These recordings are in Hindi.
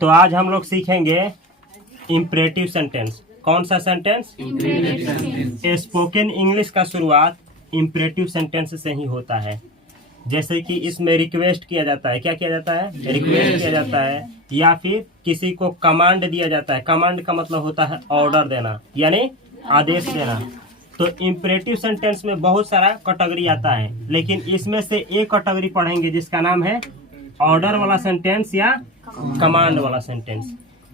तो आज हम लोग सीखेंगे इम्परेटिव सेंटेंस। कौन सा सेंटेंस? स्पोकन इंग्लिश का शुरुआत इम्परेटिव सेंटेंस से ही होता है। जैसे कि इसमें रिक्वेस्ट किया जाता है। क्या किया जाता है? रिक्वेस्ट किया जाता है, या फिर किसी को कमांड दिया जाता है। कमांड का मतलब होता है ऑर्डर देना, यानी आदेश देना। तो इम्परेटिव सेंटेंस में बहुत सारा कैटेगरी आता है, लेकिन इसमें से एक कैटेगरी पढ़ेंगे जिसका नाम है ऑर्डर वाला सेंटेंस या कमांड वाला सेंटेंस।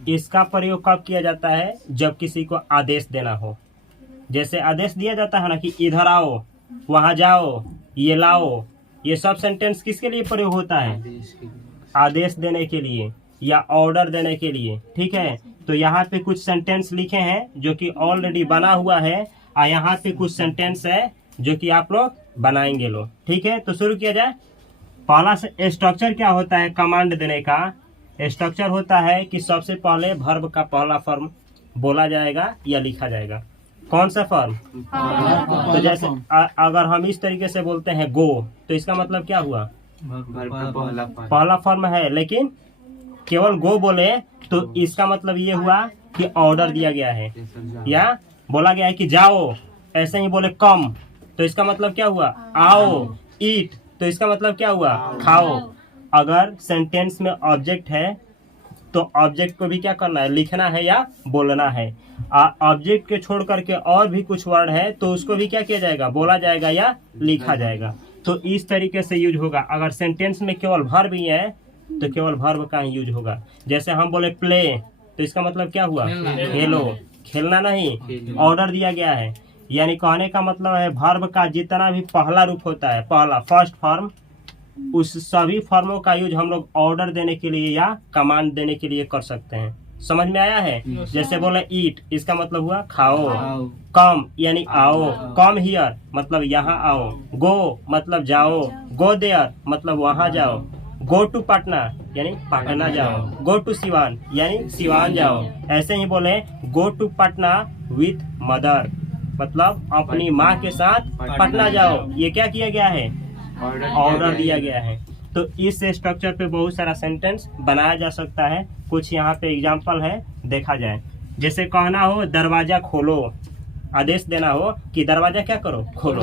इसका प्रयोग कब किया जाता है? जब किसी को आदेश देना हो। जैसे आदेश दिया जाता है ना कि इधर आओ, वहां जाओ, ये लाओ। ये सब सेंटेंस किसके लिए प्रयोग होता है? आदेश देने के लिए या ऑर्डर देने के लिए। ठीक है, तो यहाँ पे कुछ सेंटेंस लिखे हैं जो कि ऑलरेडी बना हुआ है, और यहाँ पे कुछ सेंटेंस है जो कि आप लोग बनाएंगे लोग। ठीक है, तो शुरू किया जाए। पहला स्ट्रक्चर क्या होता है कमांड देने का? स्ट्रक्चर होता है कि सबसे पहले वर्ब का पहला फॉर्म बोला जाएगा या लिखा जाएगा। कौन सा फॉर्म? तो जैसे अगर हम इस तरीके से बोलते हैं गो, तो इसका मतलब क्या हुआ? पहला फॉर्म है, लेकिन केवल गो बोले तो इसका मतलब ये हुआ कि ऑर्डर दिया गया है, या बोला गया है कि जाओ। ऐसे ही बोले कम, तो इसका मतलब क्या हुआ? आओ। ईट, तो इसका मतलब क्या हुआ? खाओ। अगर सेंटेंस में ऑब्जेक्ट है तो ऑब्जेक्ट को भी क्या करना है? लिखना है या बोलना है। ऑब्जेक्ट के छोड़ करके और भी कुछ वर्ड है तो उसको भी क्या किया जाएगा? बोला जाएगा या लिखा जाएगा। तो इस तरीके से यूज होगा। अगर सेंटेंस में केवल वर्ब ही है तो केवल वर्ब का ही यूज होगा। जैसे हम बोले प्ले, तो इसका मतलब क्या हुआ? खेलो। खेलना नहीं, ऑर्डर दिया गया है। यानी कहने का मतलब है वर्ब का जितना भी पहला रूप होता है, पहला फर्स्ट फॉर्म, उस सभी फॉर्मों का यूज हम लोग ऑर्डर देने के लिए या कमांड देने के लिए कर सकते हैं। समझ में आया है? जैसे बोले ईट, इसका मतलब हुआ खाओ। कम यानी आओ, कम हियर मतलब यहाँ आओ। गो मतलब जाओ, गो देयर मतलब वहाँ जाओ। गो टू पटना यानी पटना जाओ। गो टू सिवान यानी सिवान जाओ। ऐसे ही बोले go to Patna with mother, मतलब अपनी माँ के साथ पटना जाओ। ये क्या किया गया है? ऑर्डर दिया गया है। तो इस स्ट्रक्चर पे बहुत सारा सेंटेंस बनाया जा सकता है। कुछ यहाँ पे एग्जांपल है, देखा जाए। जैसे कहना हो दरवाजा खोलो, आदेश देना हो कि दरवाजा क्या करो? खोलो।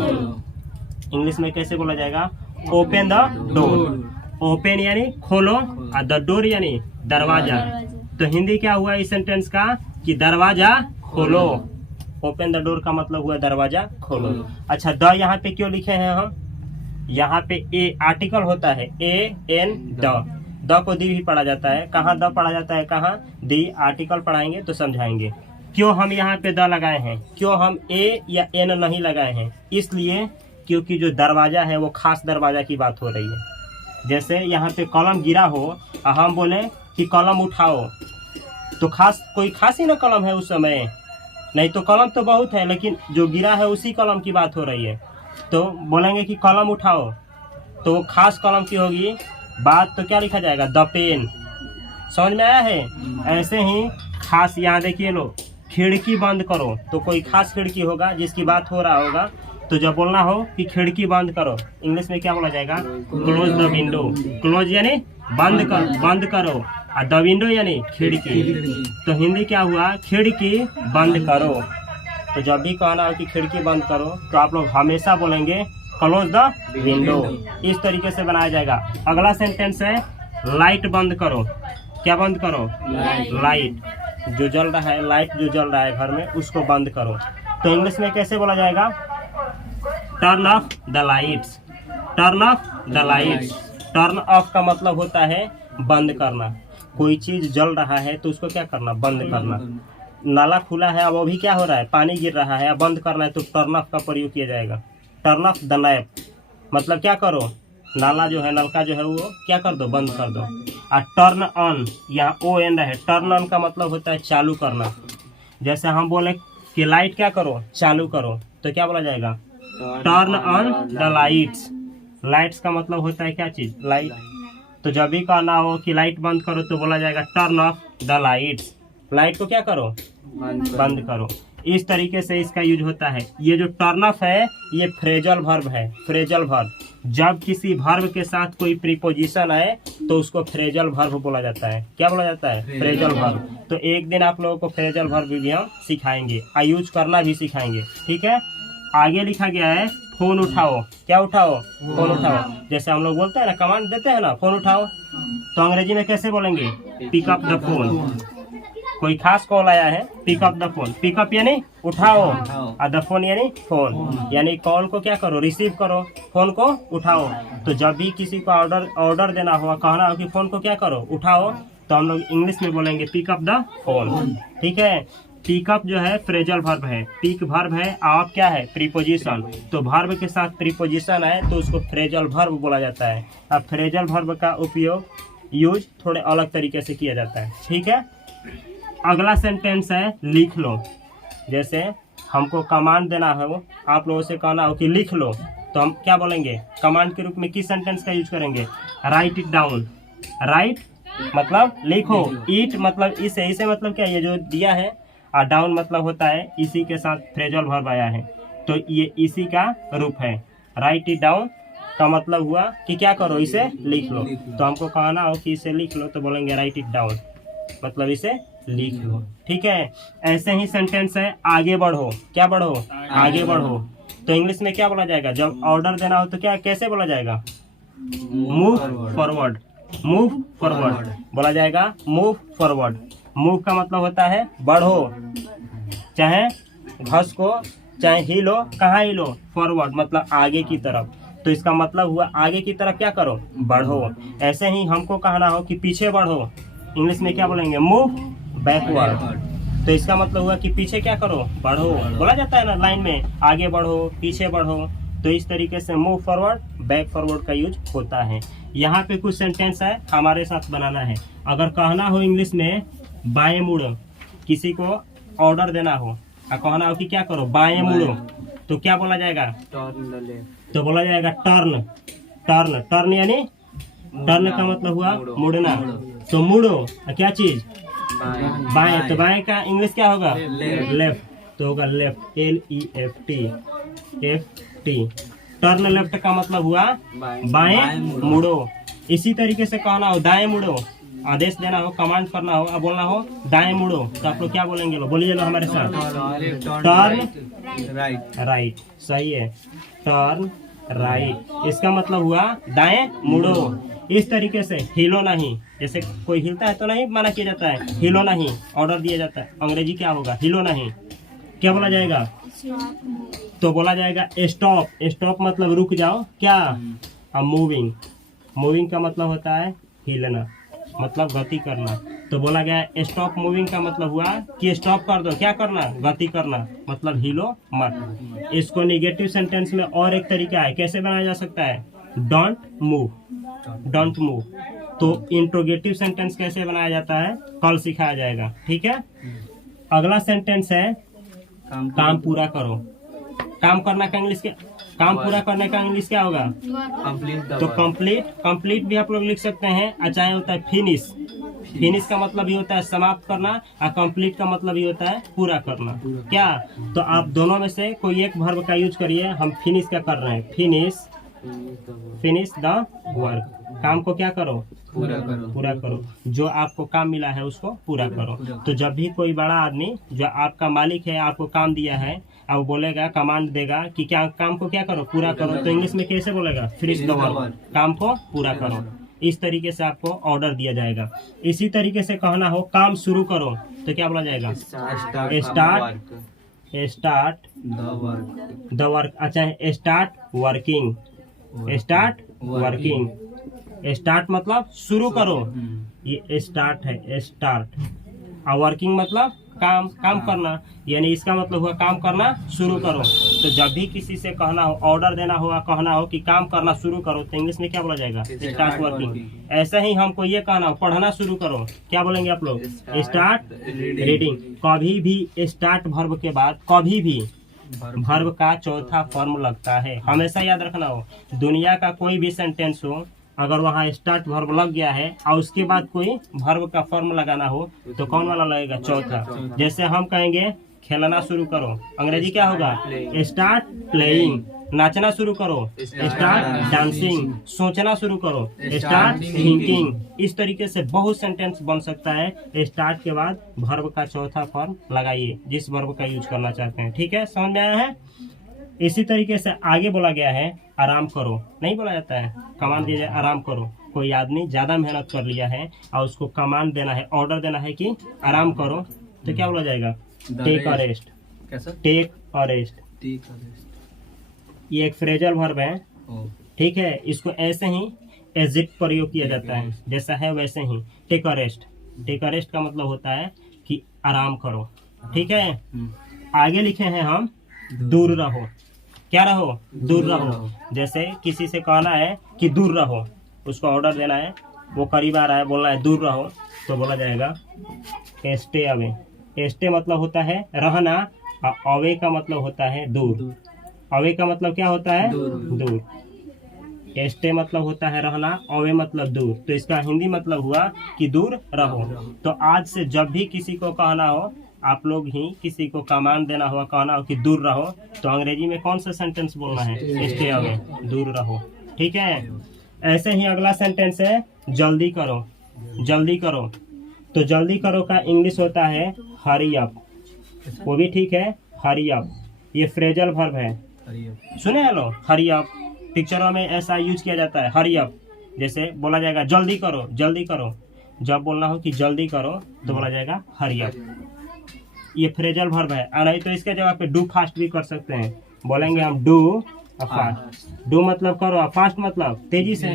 इंग्लिश में कैसे बोला जाएगा? Open the door. ओपन यानी खोलो, और द डोर यानी दरवाजा। तो हिंदी क्या हुआ इस सेंटेंस का? कि दरवाजा खोलो। ओपन द डोर का मतलब हुआ दरवाजा खोलो। अच्छा, द यहाँ पे क्यों लिखे हैं हम? यहाँ पे ए आर्टिकल होता है, ए एन द को दी भी पढ़ा जाता है। कहाँ द पढ़ा जाता है, कहाँ दी? आर्टिकल पढ़ाएंगे तो समझाएंगे। क्यों हम यहाँ पे द लगाए हैं? क्यों हम ए या एन नहीं लगाए हैं? इसलिए क्योंकि जो दरवाजा है वो खास दरवाजा की बात हो रही है। जैसे यहाँ पे कलम गिरा हो और हम बोले कि कलम उठाओ, तो कोई खास ही ना कलम है उस समय, नहीं तो कलम तो बहुत है, लेकिन जो गिरा है उसी कलम की बात हो रही है। तो बोलेंगे कि कलम उठाओ, तो वो खास कलम की होगी बात, तो क्या लिखा जाएगा? The pen. समझ में आया है? ऐसे ही खास यहाँ देखिए लो, खिड़की बंद करो, तो कोई खास खिड़की होगा जिसकी बात हो रहा होगा। तो जब बोलना हो कि खिड़की बंद करो, इंग्लिश में क्या बोला जाएगा? Close the window. क्लोज यानी बंद करो, और द विंडो यानी खिड़की। तो हिंदी क्या हुआ? खिड़की बंद करो। तो जब भी कहना हो कि खिड़की बंद करो, तो आप लोग हमेशा बोलेंगे क्लोज द विंडो। इस तरीके से बनाया जाएगा। अगला सेंटेंस है लाइट बंद करो। क्या बंद करो? लाइट जो जल रहा है, लाइट जो जल रहा है घर में, उसको बंद करो। तो इंग्लिश में कैसे बोला जाएगा? Turn off the lights. Turn off the lights. Turn off का मतलब होता है बंद करना। कोई चीज जल रहा है तो उसको क्या करना? बंद करना। नाला खुला है, अब अभी क्या हो रहा है? पानी गिर रहा है, अब बंद करना है, तो टर्न ऑफ का प्रयोग किया जाएगा। टर्न ऑफ द लैप मतलब क्या करो? नाला जो है, नलका जो है, वो क्या कर दो? बंद कर दो। और टर्न ऑन, यहाँ ओ एन है, टर्न ऑन का मतलब होता है चालू करना। जैसे हम बोले कि लाइट क्या करो? चालू करो, तो क्या बोला जाएगा? Turn on the lights. Lights का मतलब होता है क्या चीज? लाइट। तो जब भी कहना हो कि लाइट बंद करो, तो बोला जाएगा turn off the lights. Light को क्या करो? बंद करो। इस तरीके से इसका यूज होता है। ये जो टर्न अप है ये फ्रेजल वर्ब है, फ्रेजल वर्ब। जब किसी वर्ब के साथ कोई प्रीपोजिशन आए तो उसको फ्रेजल वर्ब बोला जाता है। क्या बोला जाता है? Phrasal verb. तो एक दिन आप लोगों को फ्रेजल वर्ब भी हम सिखाएंगे और यूज करना भी सिखाएंगे, ठीक है। आगे लिखा गया है फोन उठाओ। क्या उठाओ? फोन उठाओ। जैसे हम लोग बोलते हैं ना, कमांड देते हैं ना, फोन उठाओ, तो अंग्रेजी में कैसे बोलेंगे? Pick up the phone. कोई खास कॉल आया है, pick up the phone. Pickup यानी उठाओ और द फोन यानी फोन, यानी कॉल को क्या करो? रिसीव करो, फोन को उठाओ। तो जब भी किसी को ऑर्डर देना हो, कहना हो कि फोन को क्या करो? उठाओ, तो हम लोग इंग्लिश में बोलेंगे पिक अप द फोन, ठीक है। पिकअप जो है फ्रेजल वर्ब है, पिक वर्ब है, आप क्या है? प्रीपोजिशन। तो वर्ब के साथ प्रीपोजिशन है तो उसको फ्रेजल वर्ब बोला जाता है। अब फ्रेजल वर्ब का उपयोग यूज थोड़े अलग तरीके से किया जाता है, ठीक है। अगला सेंटेंस है लिख लो। जैसे हमको कमांड देना हो, आप लोगों से कहना हो कि लिख लो, तो हम क्या बोलेंगे? कमांड के रूप में किस सेंटेंस का यूज करेंगे? Right it down. राइट मतलब लिखो, ईट मतलब इसे मतलब क्या? ये जो दिया है, और डाउन मतलब होता है इसी के साथ फ्रेजल वर्ब आया है, तो ये इसी का रूप है। राइट इट डाउन का मतलब हुआ कि क्या करो? इसे लिख लो। तो हमको कहना हो कि इसे लिख लो तो बोलेंगे राइट इट डाउन, मतलब इसे लिख लो, ठीक है। ऐसे ही सेंटेंस है आगे बढ़ो। क्या बढ़ो? आगे बढ़ो। तो इंग्लिश में क्या बोला जाएगा? जब ऑर्डर देना हो तो क्या कैसे बोला जाएगा? Move forward. मूव फॉरवर्ड बोला जाएगा, मूव फॉरवर्ड। मूव का मतलब होता है बढ़ो, चाहे घस को चाहे हिलो, कहाँ हिलो? फॉरवर्ड मतलब आगे की तरफ। तो इसका मतलब हुआ आगे की तरफ क्या करो? बढ़ो। ऐसे ही हमको कहना हो कि पीछे बढ़ो, इंग्लिश में क्या बोलेंगे? Move backward. तो इसका मतलब हुआ कि पीछे क्या करो? बढ़ो। बोला जाता है ना लाइन में, आगे बढ़ो, पीछे बढ़ो। तो इस तरीके से मूव फॉरवर्ड, बैक फॉरवर्ड का यूज होता है। यहाँ पे कुछ सेंटेंस है, हमारे साथ बनाना है। अगर कहना हो इंग्लिश में बाएं मुड़ो, किसी को ऑर्डर देना हो और कहना हो कि क्या करो? बाएं मुड़ो, तो क्या बोला जाएगा? तो बोला जाएगा टर्न। टर्न, टर्न यानी टर्न का मतलब हुआ मुड़ना। तो मुड़ो, क्या चीज? बाएं। तो बाएं का इंग्लिश क्या होगा? लेफ्ट। तो होगा लेफ्ट, LEFT। टर्न लेफ्ट का मतलब हुआ बाएं मुड़ो। इसी तरीके से कहना हो दाएं मुड़ो, आदेश देना हो, कमांड करना हो, अब बोलना हो दाएं मुड़ो, तो आप लोग क्या बोलेंगे? लो बोलिए लो हमारे साथ, टर्न राइट। सही है, टर्न राइट। इसका मतलब हुआ दाएं मुड़ो। इस तरीके से हिलो नहीं, जैसे कोई हिलता है तो नहीं माना किया जाता है, हिलो नहीं ऑर्डर दिया जाता है। अंग्रेजी क्या होगा? हिलो नहीं। क्या बोला जाएगा? तो बोला जाएगा स्टॉप। स्टॉप मतलब रुक जाओ, क्या? अब मूविंग। मूविंग का मतलब होता है हिलना, मतलब गति करना। तो बोला गया स्टॉप मूविंग का मतलब हुआ कि स्टॉप कर दो, क्या करना? गति करना, मतलब हिलो मत। इसको निगेटिव सेंटेंस में और एक तरीका है, कैसे बनाया जा सकता है? Don't move. Don't move. तो इंट्रोगेटिव सेंटेंस कैसे बनाया जाता है कल सिखाया जाएगा, ठीक है। अगला सेंटेंस है काम पूरा करो। काम करना का इंग्लिश क्या? काम पूरा करने का इंग्लिश क्या होगा? तो कंप्लीट। कंप्लीट भी आप लोग लिख सकते हैं। चाहे होता है फिनिश। फिनिश का मतलब ये होता है समाप्त करना, और कंप्लीट का मतलब ये होता है पूरा करना। क्या? तो आप दोनों में से कोई एक वर्ब का यूज करिए। हम फिनिश का कर रहे हैं, फिनिश द वर्क। काम को क्या करो? पूरा करो। जो आपको काम मिला है उसको पूरा करो। तो जब भी कोई बड़ा आदमी जो आपका मालिक है आपको काम दिया है, अब बोलेगा, कमांड देगा कि क्या काम को क्या करो? पूरा करो। तो इंग्लिश में कैसे बोलेगा? फिनिश द वर्क, काम को पूरा करो। इस तरीके से आपको ऑर्डर दिया जाएगा। इसी तरीके से कहना हो काम शुरू करो, तो क्या बोला जाएगा? Start the work. अच्छा, start working. Start working. Start मतलब शुरू करो, ये स्टार्ट है, स्टार्ट। और वर्किंग मतलब काम करना, यानी इसका मतलब हुआ काम करना शुरू करो। तो जब भी किसी से कहना हो, ऑर्डर देना हो, कहना हो कि काम करना शुरू करो, तो इंग्लिश में क्या बोला जाएगा? Start working. ऐसा ही हमको ये कहना हो पढ़ना शुरू करो, क्या बोलेंगे आप लोग? Start reading. कभी भी स्टार्ट वर्ब के बाद कभी भी वर्ब का चौथा फॉर्म लगता है, हमेशा याद रखना हो। दुनिया का कोई भी सेंटेंस हो, अगर वहाँ स्टार्ट वर्ब लग गया है और उसके बाद कोई वर्ब का फॉर्म लगाना हो तो कौन वाला लगेगा? चौथा। जैसे हम कहेंगे खेलना शुरू करो। अंग्रेजी क्या होगा? Start playing. नाचना शुरू करो, स्टार्ट डांसिंग। सोचना शुरू करो, स्टार्ट थिंकिंग। इस तरीके से बहुत सेंटेंस बन सकता है। स्टार्ट के बाद वर्ब का चौथा फॉर्म लगाइए जिस वर्ब का यूज करना चाहते हैं। ठीक है, समझ में आया है? इसी तरीके से आगे बोला गया है आराम करो। नहीं बोला जाता है कमांड दिया जाए आराम करो। कोई आदमी ज्यादा मेहनत कर लिया है और उसको कमांड देना है, ऑर्डर देना है कि आराम करो, तो क्या बोला जाएगा? Take a rest. Take a rest ये एक फ्रेजल वर्ब है। ठीक है, इसको ऐसे ही एज इट प्रयोग किया जाता है, जैसा है वैसे ही। Take a rest. Take a rest का मतलब होता है कि आराम करो। ठीक है, आगे लिखे हैं हम दूर रहो। क्या रहो? दूर रहो। जैसे किसी से कहना है कि दूर रहो, उसको ऑर्डर देना है, वो करीब आ रहा है, बोलना है दूर रहो, तो बोला जाएगा स्टे अवे। स्टे मतलब होता है रहना और अवे का मतलब होता है दूर। अवे का मतलब क्या होता है? दूर। स्टे मतलब होता है रहना, अवे मतलब दूर। तो इसका हिंदी मतलब हुआ कि दूर रहो। तो आज से जब भी किसी को कहना हो, आप लोग ही किसी को कमांड देना हुआ, कहना हो कि दूर रहो, तो अंग्रेजी में कौन सा सेंटेंस बोलना है? स्टे अवे, दूर रहो। ठीक है, ऐसे ही अगला सेंटेंस है जल्दी करो। जल्दी करो, तो जल्दी करो का इंग्लिश होता है हरी अप। वो भी ठीक है, हरी अप। ये फ्रेजल वर्ब है। सुने हैं लोग? हरी अप पिक्चरों में ऐसा यूज किया जाता है, हरी अप। जैसे बोला जाएगा जल्दी करो, जल्दी करो। जब बोलना हो कि जल्दी करो तो बोला जाएगा हरी अप। ये फ्रेजल वर्ब है। नहीं तो इसके जगह पे डू फास्ट भी कर सकते हैं। बोलेंगे हम डू फास्ट। डू मतलब करो, फास्ट मतलब तेजी से।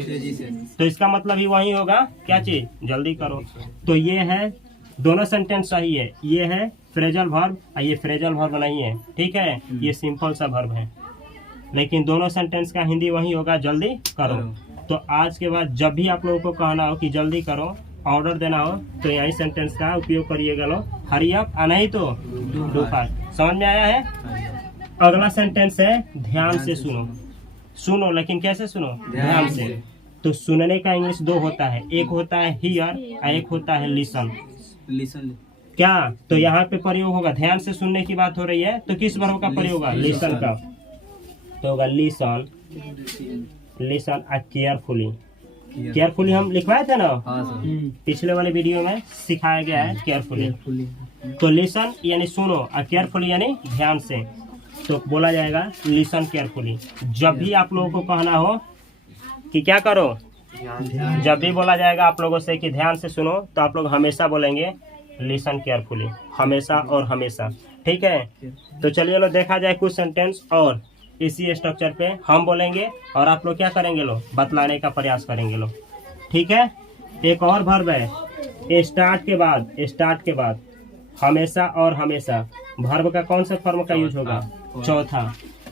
तो इसका मतलब ही वही होगा, क्या चीज? जल्दी करो। तो ये है, दोनों सेंटेंस सही है। ये है फ्रेजल वर्ब और ये फ्रेजल वर्ब नहीं है। ठीक है, ये सिंपल सा वर्ब है, लेकिन दोनों सेंटेंस का हिंदी वही होगा, जल्दी करो। तो आज के बाद जब भी आप लोगों को कहना हो कि जल्दी करो, ऑर्डर देना हो, तो यही सेंटेंस का उपयोग करिएगा लो, हरी अप। नहीं तो डू फास्ट। समझ में आया है? अगला सेंटेंस है ध्यान से सुनो। सुनो, लेकिन कैसे सुनो? ध्यान से। तो सुनने का इंग्लिश दो होता है, एक होता है हियर और एक होता है लिसन। क्या? तो यहाँ पे प्रयोग होगा, ध्यान से सुनने की बात हो रही है, तो किस वर्ब का प्रयोग होगा? लिसन का। तो होगा लिसन। लिसन और केयरफुली। केयरफुली हम लिखवाए थे ना, पिछले वाले वीडियो में सिखाया गया है केयरफुली। तो लिसन यानी सुनो और केयरफुली यानी ध्यान से। तो बोला जाएगा लिसन केयरफुली। जब भी आप लोगों को कहना हो कि क्या करो, जब भी बोला जाएगा आप लोगों से कि ध्यान से सुनो, तो आप लोग हमेशा बोलेंगे लिसन केयरफुली, हमेशा और हमेशा। ठीक है, तो चलिए लो देखा जाए कुछ सेंटेंस और इसी स्ट्रक्चर पे हम बोलेंगे और आप लोग क्या करेंगे लो? बतलाने का प्रयास करेंगे लो। ठीक है, एक और वर्ब है स्टार्ट के बाद। स्टार्ट के बाद हमेशा और हमेशा। वर्ब का कौन सा फॉर्म का यूज होगा? चौथा।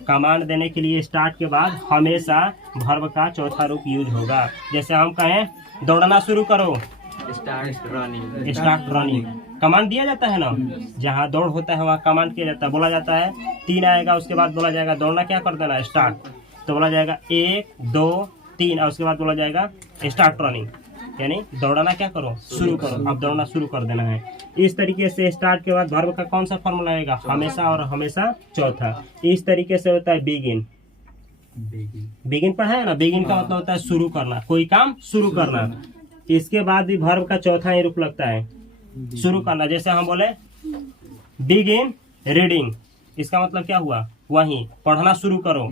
कमांड देने के लिए स्टार्ट के बाद हमेशा वर्ब का चौथा रूप यूज होगा। जैसे हम कहें दौड़ना शुरू करो, स्टार्ट रनिंग। कमांड दिया जाता है ना, जहाँ दौड़ होता है वहाँ कमांड किया जाता है। बोला जाता है 3 आएगा, उसके बाद बोला जाएगा दौड़ना क्या कर देना? स्टार्ट। तो बोला जाएगा 1 2 3 और उसके बाद बोला जाएगा स्टार्ट रनिंग, यानी दौड़ना क्या करो? शुरू करो। अब दौड़ना शुरू कर देना है। इस तरीके से स्टार्ट के बाद वर्ब का कौन सा फॉर्मूला आएगा? हमेशा और हमेशा चौथा। इस तरीके से होता है बिगिन। बिगिन पढ़ा है ना? बिगिन का मतलब होता है शुरू करना, कोई काम शुरू करना। इसके बाद भी वर्ब का चौथा ही रूप लगता है, शुरू करना। जैसे हम बोले बिगिन रीडिंग, इसका मतलब क्या हुआ? वही पढ़ना शुरू करो।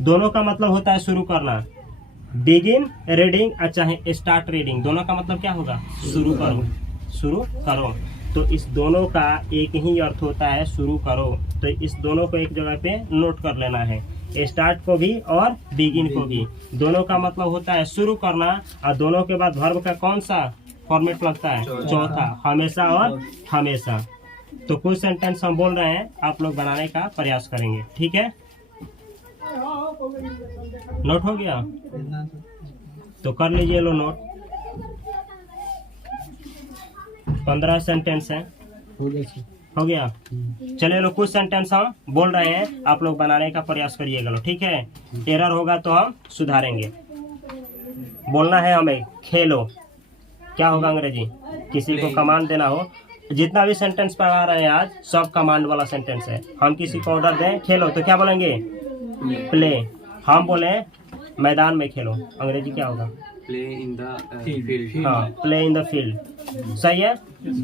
दोनों का मतलब होता है शुरू करना। बिगिन रीडिंग और चाहे स्टार्ट रीडिंग, दोनों का मतलब क्या होगा? शुरू करो, शुरू करो। तो इस दोनों का एक ही अर्थ होता है, शुरू करो। तो इस दोनों को एक जगह पे नोट कर लेना है, स्टार्ट को भी और बिगिन को भी। दोनों का मतलब होता है शुरू करना और दोनों के बाद वर्ब का कौन सा फॉर्मेट लगता है? चौथा, हमेशा और हमेशा। तो कुछ सेंटेंस हम बोल रहे हैं, आप लोग बनाने का प्रयास करेंगे। ठीक है, नोट हो गया? तो कर लीजिए लो नोट। 15 सेंटेंस है, हो गया? चलिए लो कुछ सेंटेंस हम बोल रहे हैं, आप लोग बनाने का प्रयास करिएगा लो। ठीक है, एरर होगा तो हम सुधारेंगे। बोलना है हमें खेलो, क्या होगा अंग्रेजी? किसी को कमांड देना हो जितना भी सेंटेंस पढ़ा रहे हैं आज सब कमांड वाला सेंटेंस है। हम किसी को ऑर्डर दें खेलो तो क्या बोलेंगे? प्ले। हम बोले मैदान में खेलो, अंग्रेजी क्या होगा? Play in the field. हाँ, प्ले इन द फील्ड। सही है।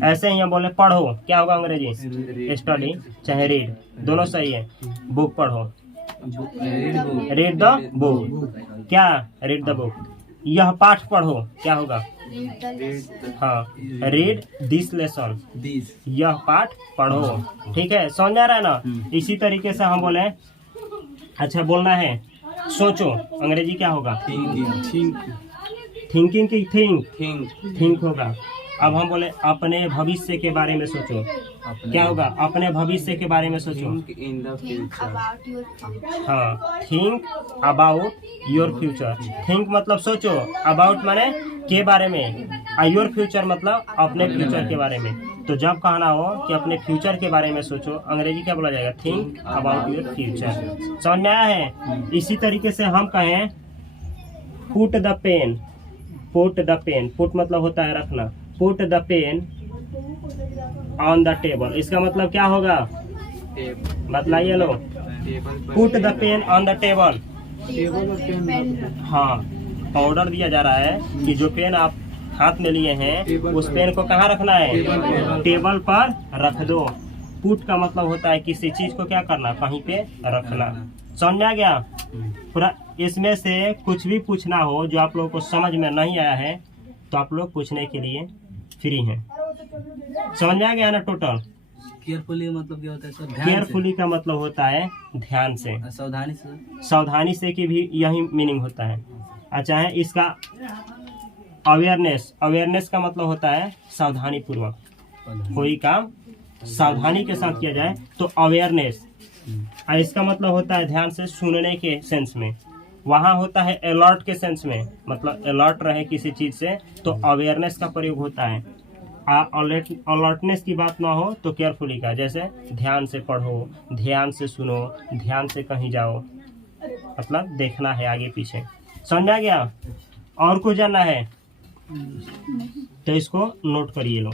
ऐसे ही हम बोले पढ़ो, क्या होगा अंग्रेजी? स्टडी चाहे रीड, दोनों सही है। बुक पढ़ो, रीड द बुक। क्या? Read the book. यह पाठ पढ़ो, क्या होगा? हाँ, रीड दिस लेसन। यह पाठ पढ़ो। ठीक है, समझ में आ रहा है ना? इसी तरीके से हम बोले अच्छा बोलना है सोचो, अंग्रेजी क्या होगा? थिंकिंग की थिंक होगा। अब हम बोले अपने भविष्य के बारे में सोचो, क्या होगा? अपने भविष्य के बारे में सोचो। In the future. हाँ, think about your future. Think मतलब सोचो, अबाउट माने के बारे में, योर फ्यूचर मतलब अपने फ्यूचर के बारे में। तो जब कहना हो कि अपने फ्यूचर के बारे में सोचो, अंग्रेजी क्या बोला जाएगा? Think about your future. समझ में आया है? इसी तरीके से हम कहें put the pen. Put the pen, put मतलब होता है रखना। Put the pen on the table, इसका मतलब क्या होगा? बताइए लो। Put the pen on the table. हाँ, ऑर्डर दिया जा रहा है कि जो पेन आप हाथ में लिए हैं उस पेन को कहाँ रखना है? टेबल पर रख दो। पुट का मतलब होता है किसी चीज को क्या करना? कहीं पे रखना। समझ में आ गया? पूरा इसमें से कुछ भी पूछना हो जो आप लोगों को समझ में नहीं आया है तो आप लोग पूछने के लिए फ्री हैं। समझ में आ गया ना? टोटल केयरफुली मतलब क्या होता है सर? केयरफुली का मतलब होता है ध्यान से, सावधानी से। सावधानी से की भी यही मीनिंग होता है। अच्छा है इसका अवेयरनेस। अवेयरनेस का मतलब होता है सावधानी पूर्वक कोई काम सावधानी के साथ किया जाए तो अवेयरनेस। इसका मतलब होता है ध्यान से सुनने के सेंस में। वहाँ होता है अलर्ट के सेंस में, मतलब अलर्ट रहे किसी चीज से तो अवेयरनेस का प्रयोग होता है। अलर्टनेस की बात ना हो तो केयरफुली का, जैसे ध्यान से पढ़ो, ध्यान से सुनो, ध्यान से कहीं जाओ, मतलब देखना है आगे पीछे। समझ में आ गया? और कुछ जानना है तो इसको नोट करिए लो।